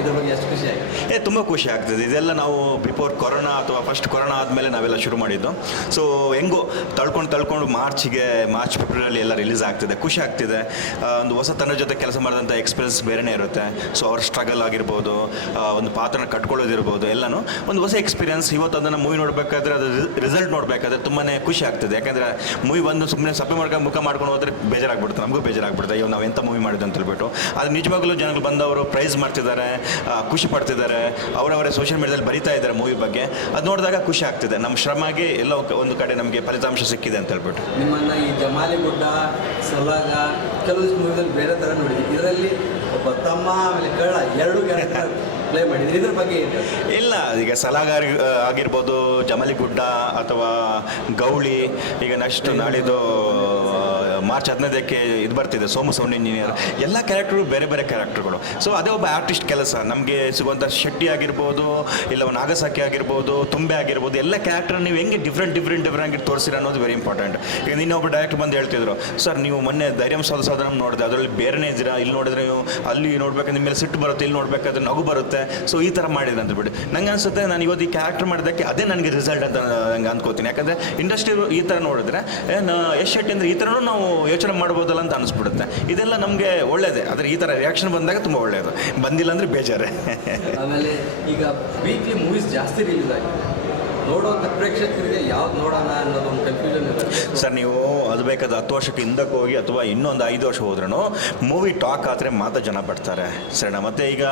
ಇದ್ರ ಬಗ್ಗೆ ಎಷ್ಟು ಏ, ತುಂಬ ಖುಷಿ ಆಗ್ತದೆ. ಇದೆಲ್ಲ ನಾವು ಬಿಫೋರ್ ಕೊರೋನಾ ಅಥವಾ ಫಸ್ಟ್ ಕೊರೋನಾ ಆದಮೇಲೆ ನಾವೆಲ್ಲ ಶುರು ಮಾಡಿದ್ದು. ಸೊ ಹೆಂಗೋ ತಳ್ಕೊಂಡು ತಳ್ಕೊಂಡು ಮಾರ್ಚ್ಗೆ, ಮಾರ್ಚ್, ಫೆಬ್ರವರಿಯಲ್ಲಿ ಎಲ್ಲ ರಿಲೀಸ್ ಆಗ್ತಿದೆ. ಖುಷಿ ಆಗ್ತಿದೆ. ಒಂದು ಹೊಸ ತಂಡ ಜೊತೆ ಕೆಲಸ ಮಾಡಿದಂಥ ಎಕ್ಸ್ಪೀರಿಯನ್ಸ್ ಬೇರೆನೇ ಇರುತ್ತೆ. ಸೊ ಅವ್ರ ಸ್ಟ್ರಗಲ್ ಆಗಿರ್ಬೋದು ಒಂದು ಪಾತ್ರನ ಕಟ್ಕೊಳ್ಳೋದಿರ್ಬೋದು, ಎಲ್ಲನೂ ಒಂದು ಹೊಸ ಎಕ್ಸ್ಪೀರಿಯನ್ಸ್ ಇವತ್ತು ಅದನ್ನು ಮೂವಿ ನೋಡಬೇಕಾದ್ರೆ ಅದು ರಿಸಲ್ಟ್ ನೋಡಬೇಕಾದ್ರೆ ತುಂಬಾ ಖುಷಿ ಆಗ್ತದೆ. ಯಾಕಂದರೆ ಮೂವಿ ಬಂದು ಸುಮ್ಮನೆ ಸಪ್ಪೆ ಮಾಡ್ಕೊಂಡು ಮುಖ ಮಾಡ್ಕೊಂಡು ಹೋದ್ರೆ ಬೇಜಾರಾಗ್ಬಿಡುತ್ತೆ. ನಮಗೂ ಬೇಜಾರಾಗ್ಬಿಡುತ್ತೆ. ಅಯ್ಯೋ, ನಾವು ಎಂಥ ಮೂವಿ ಮಾಡಿದ್ದು ಅಂತ ಹೇಳ್ಬಿಟ್ಟು. ಅದು ನಿಜವಾಗ್ಲೂ ಜನಗಳು ಬಂದವರು ಪ್ರೈಸ್ ಮಾಡ್ತಿದ್ದಾರೆ ಖುಷಿ ಪಡ್ತಿದ್ದಾರೆ ಅವರವರೇ ಸೋಷಿಯಲ್ ಮೀಡಿಯಾದಲ್ಲಿ ಬರಿತಾ ಇದ್ದಾರೆ ಮೂವಿ ಬಗ್ಗೆ. ಅದು ನೋಡಿದಾಗ ಖುಷಿ ಆಗ್ತಿದೆ. ನಮ್ಮ ಶ್ರಮಗೆ ಎಲ್ಲ ಒಂದು ಕಡೆ ನಮಗೆ ಫಲಿತಾಂಶ ಸಿಕ್ಕಿದೆ ಅಂತ ಹೇಳ್ಬಿಟ್ಟು. ನಿಮ್ಮನ್ನ ಈ ಜಮಾಲಿ ಗುಡ್ಡ ಸಲಾಗ ಕೆಲವು ಮೂವಿದಲ್ಲಿ ಬೇರೆ ಥರ ನೋಡಿದ್ವಿ ಇದರಲ್ಲಿ ಒಬ್ಬ ತಮ್ಮ ಆಮೇಲೆ ಕಳ್ಳ ಎರಡು ಕ್ಯಾರೆಕ್ಟರ್ ಪ್ಲೇ ಮಾಡಿದ್ರಿ ಇದ್ರ ಬಗ್ಗೆ ಇಲ್ಲ ಈಗ ಸಲಾಗಾರ್ ಆಗಿರ್ಬೋದು ಜಮಲಿಗುಡ್ಡ ಅಥವಾ ಗೌಳಿ ಈಗ ನೆಕ್ಸ್ಟ್ ನಾಳಿದ್ದು ಮಾರ್ಚ್ ಹದಿನೈದಕ್ಕೆ ಇದು ಬರ್ತಿದೆ, ಸೋಮ ಸೌಂಡ್ ಇಂಜಿನಿಯರ್ ಎಲ್ಲ ಕ್ಯಾರೆಕ್ಟರು ಬೇರೆ ಬೇರೆ ಕ್ಯಾರೆಕ್ಟರ್ಗಳು ಸೊ ಅದೇ ಒಬ್ಬ ಆರ್ಟಿಸ್ಟ್ ಕೆಲಸ. ನಮಗೆ ಸಿಗುವಂಥ ಶೆಟ್ಟಿ ಆಗಿರ್ಬೋದು, ಇಲ್ಲ ನಾಗಸಾಕಿ ಆಗಿರ್ಬೋದು, ತುಂಬೆ ಆಗಿರ್ಬೋದು, ಎಲ್ಲ ಕ್ಯಾರೆಕ್ಟರ್ ನೀವು ಹೆಂಗೆ ಡಿಫ್ರೆಂಟ್ ಡಿಫ್ರೆಂಟ್ ಡಿಫ್ರೆಂಟ್ ಆಗಿ ತೋರಿಸಿರ ಅನ್ನೋದು ವೆರಿ ಇಂಪಾರ್ಟೆಂಟ್ ಈಗ ಇನ್ನೊಬ್ಬ ಡೈರೆಕ್ಟ್ ಬಂದು ಹೇಳ್ತಿದ್ರು ಸರ್ ನೀವು ಮೊನ್ನೆ ಧೈರ್ಯ ಸಾಧ ಸಾಧನ ನೋಡಿದೆ, ಅದರಲ್ಲಿ ಬೇರೆನೇ ಇದ್ದೀರಾ? ಇಲ್ಲಿ ನೋಡಿದ್ರೆ ನೀವು, ಅಲ್ಲಿ ನೋಡ್ಬೇಕು ನಿಮ್ಮ ಮೇಲೆ ಸಿಟ್ಟು ಬರುತ್ತೆ, ಇಲ್ಲಿ ನೋಡ್ಬೇಕಾದ್ರೆ ನಗು ಬರುತ್ತೆ. ಸೊ ಈ ಥರ ಮಾಡಿದ್ರೆ ಅಂತ ಬಿಟ್ಟು ನಂಗೆ ಅನಿಸುತ್ತೆ, ನಾನು ಇವತ್ತು ಈ ಕ್ಯಾರೆಕ್ಟರ್ ಮಾಡಿದಕ್ಕೆ ಅದೇ ನನಗೆ ರಿಸಲ್ಟ್ ಅಂತ ನಂಗೆ ಅಂದ್ಕೋತೀನಿ ಯಾಕಂದರೆ ಇಂಡಸ್ಟ್ರಿ ಈ ಥರ ನೋಡಿದ್ರೆ ಏನು ಯಶ್ ಶೆಟ್ಟಿ ಅಂದರೆ ಈ ಥರನೂ ನಾವು ಯೋಚನೆ ಮಾಡ್ಬೋದಲ್ಲ ಅಂತ ಅನಿಸ್ಬಿಡುತ್ತೆ. ಇದೆಲ್ಲ ನಮಗೆ ಒಳ್ಳೇದೇ. ಆದರೆ ಈ ಥರ ರಿಯಾಕ್ಷನ್ ಬಂದಾಗ ತುಂಬ ಒಳ್ಳೆಯದು ಬಂದಿಲ್ಲ ಅಂದರೆ ಬೇಜಾರೇ. ಆಮೇಲೆ ಈಗ ವೀಕ್ಲಿ ಮೂವೀಸ್ ಜಾಸ್ತಿ ರಿಲೀಸ್ ಆಗಿದೆ. ನೋಡುವಂಥ ಪ್ರೇಕ್ಷಕರಿಗೆ ಯಾವ್ದು ನೋಡೋಣ ಅನ್ನೋದು ಒಂದು ಸರ್, ನೀವು ಅದು ಬೇಕಾದ ಹತ್ತು ವರ್ಷಕ್ಕೆ ಹಿಂದಕ್ಕೆ ಹೋಗಿ ಅಥವಾ ಇನ್ನೊಂದು ಐದು ವರ್ಷ ಹೋದ್ರೂ ಮೂವಿ ಟಾಕ್ ಆದರೆ ಮಾತ್ರ ಜನ ಬರ್ತಾರೆ. ಸರಿನಾ? ಮತ್ತು ಈಗ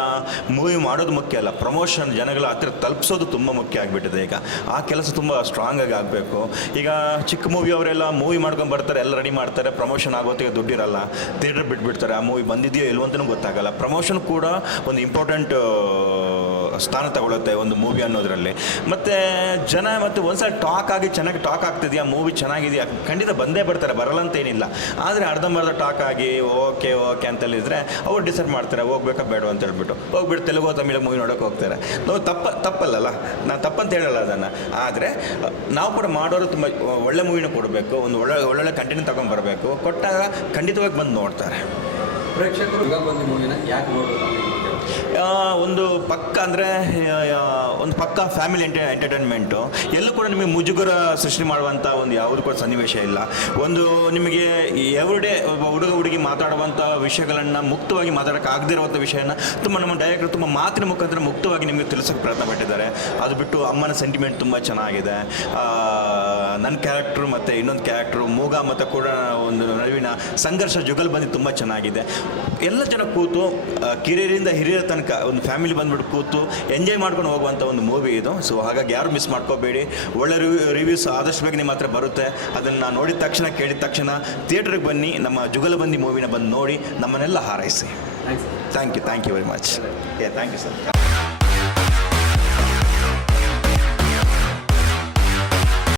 ಮೂವಿ ಮಾಡೋದು ಮುಖ್ಯ ಅಲ್ಲ ಪ್ರಮೋಷನ್ ಜನಗಳ ಹತ್ತಿರ ತಲುಪಿಸೋದು ತುಂಬ ಮುಖ್ಯ ಆಗಿಬಿಟ್ಟಿದೆ ಈಗ. ಆ ಕೆಲಸ ತುಂಬ ಸ್ಟ್ರಾಂಗ್ ಆಗಿ ಆಗಬೇಕು. ಈಗ ಚಿಕ್ಕ ಮೂವಿ ಅವರೆಲ್ಲ ಮೂವಿ ಮಾಡ್ಕೊಂಡು ಬರ್ತಾರೆ, ಎಲ್ಲ ರೆಡಿ ಮಾಡ್ತಾರೆ ಪ್ರಮೋಷನ್ ಆಗೋತ್ತಿಗೆ ದುಡ್ಡಿರಲ್ಲ ಥಿಯೇಟರ್ ಬಿಟ್ಬಿಡ್ತಾರೆ, ಆ ಮೂವಿ ಬಂದಿದೆಯೋ ಇಲ್ವೋ ಅಂತಲೂ ಗೊತ್ತಾಗಲ್ಲ. ಪ್ರಮೋಷನ್ ಕೂಡ ಒಂದು ಇಂಪಾರ್ಟೆಂಟ್ ಸ್ಥಾನ ತಗೊಳ್ಳುತ್ತೆ ಒಂದು ಮೂವಿ ಅನ್ನೋದರಲ್ಲಿ. ಮತ್ತು ಜನ ಮತ್ತು ಒಂದ್ಸಲ ಟಾಕ್ ಆಗಿ ಚೆನ್ನಾಗಿ ಟಾಕ್ ಆಗ್ತಿದೆಯಾ? ಮೂವಿ ಚೆನ್ನಾಗಿದೆಯಾ? ಖಂಡಿತ ಬಂದೇ ಬರ್ತಾರೆ ಬರಲ್ಲ ಅಂತ ಏನಿಲ್ಲ ಆದರೆ ಅರ್ಧಂಬರ್ಧ ಟಾಕ್ ಆಗಿ ಓಕೆ ಓಕೆ ಅಂತೇಳಿದರೆ ಅವ್ರು ಡಿಸೈಡ್ ಮಾಡ್ತಾರೆ, ಹೋಗ್ಬೇಕಾ ಬೇಡ ಅಂತ ಹೇಳ್ಬಿಟ್ಟು. ಹೋಗ್ಬಿಟ್ಟು ತೆಲುಗು ತಮಿಳು ಮೂವಿ ನೋಡೋಕೆ ಹೋಗ್ತಾರೆ. ನಾವು ತಪ್ಪ, ತಪ್ಪಲ್ಲಲ್ಲ? ನಾನು ತಪ್ಪಂತ ಹೇಳಲ್ಲ ಅದನ್ನು. ಆದರೆ, ನಾವು ಕೂಡ ಮಾಡೋರು ತುಂಬ ಒಳ್ಳೆ ಮೂವಿನ ಕೊಡಬೇಕು, ಒಂದು ಒಳ್ಳೆ, ಒಳ್ಳೊಳ್ಳೆ ಕಂಟೆಂಟ್ ತೊಗೊಂಡ್ಬರಬೇಕು ಕೊಟ್ಟಾಗ ಖಂಡಿತವಾಗಿ ಬಂದು ನೋಡ್ತಾರೆ. ಪ್ರೇಕ್ಷಕರು ಮೂವಿನ ಯಾಕೆ ನೋಡೋದು ಒಂದು ಪಕ್ಕ ಅಂದರೆ ಒಂದು ಪಕ್ಕ ಫ್ಯಾಮಿಲಿ ಎಂಟ ಎಂಟರ್ಟೈನ್ಮೆಂಟು ಎಲ್ಲೂ ಕೂಡ ನಿಮಗೆ ಮುಜುಗರ ಸೃಷ್ಟಿ ಮಾಡುವಂಥ ಒಂದು ಯಾವುದು ಕೂಡ ಸನ್ನಿವೇಶ ಇಲ್ಲ. ಒಂದು ನಿಮಗೆ ಎವ್ರಿಡೇ ಒಬ್ಬ ಹುಡುಗ ಹುಡುಗಿ ಮಾತಾಡುವಂಥ ವಿಷಯಗಳನ್ನು ಮುಕ್ತವಾಗಿ ಮಾತಾಡೋಕೆ ಆಗದಿರುವಂಥ ವಿಷಯನ ತುಂಬ ನಮ್ಮ ಡೈರೆಕ್ಟರ್ ತುಂಬ ಮಾತಿನ ಮುಖಾಂತರ ಮುಕ್ತವಾಗಿ ನಿಮಗೆ ತಿಳಿಸೋಕ್ಕೆ ಪ್ರಯತ್ನ ಪಟ್ಟಿದ್ದಾರೆ. ಅದು ಬಿಟ್ಟು ಅಮ್ಮನ ಸೆಂಟಿಮೆಂಟ್ ತುಂಬ ಚೆನ್ನಾಗಿದೆ. ನನ್ನ ಕ್ಯಾರೆಕ್ಟ್ರು ಮತ್ತು ಇನ್ನೊಂದು ಕ್ಯಾರೆಕ್ಟ್ರು ಮೂಗ ಮತ್ತು ಕೂಡ ಒಂದು ನಡುವಿನ ಸಂಘರ್ಷ ಜುಗಲ್ ಬಂದು ತುಂಬ ಚೆನ್ನಾಗಿದೆ. ಎಲ್ಲ ಜನ ಕೂತು ಕಿರಿಯರಿಂದ ಹಿರಿಯರ ತನಕ ಒಂದು ಫ್ಯಾಮಿಲಿ ಬಂದ್ಬಿಟ್ಟು ಕೂತು ಎಂಜಾಯ್ ಮಾಡ್ಕೊಂಡು ಹೋಗುವಂಥ ಒಂದು ಮೂವಿ ಇದು. ಸೊ ಹಾಗಾಗಿ ಯಾರು ಮಿಸ್ ಮಾಡ್ಕೋಬೇಡಿ. ಒಳ್ಳೆ ರಿವ್ಯೂ ರಿವ್ಯೂಸ್ ಆದಷ್ಟು ಬೇಗ ನಿಮ್ಮ ಹತ್ರ ಬರುತ್ತೆ. ಅದನ್ನು ನೋಡಿದ ತಕ್ಷಣ ಕೇಳಿದ ತಕ್ಷಣ ಥಿಯೇಟ್ರಿಗೆ ಬನ್ನಿ ನಮ್ಮ ಜುಗಲಬಂದಿ ಮೂವಿನ ಬಂದು ನೋಡಿ ನಮ್ಮನ್ನೆಲ್ಲ ಹಾರೈಸಿ. Thank you thank you very much ಏ ಥ್ಯಾಂಕ್ ಯು ಸರ್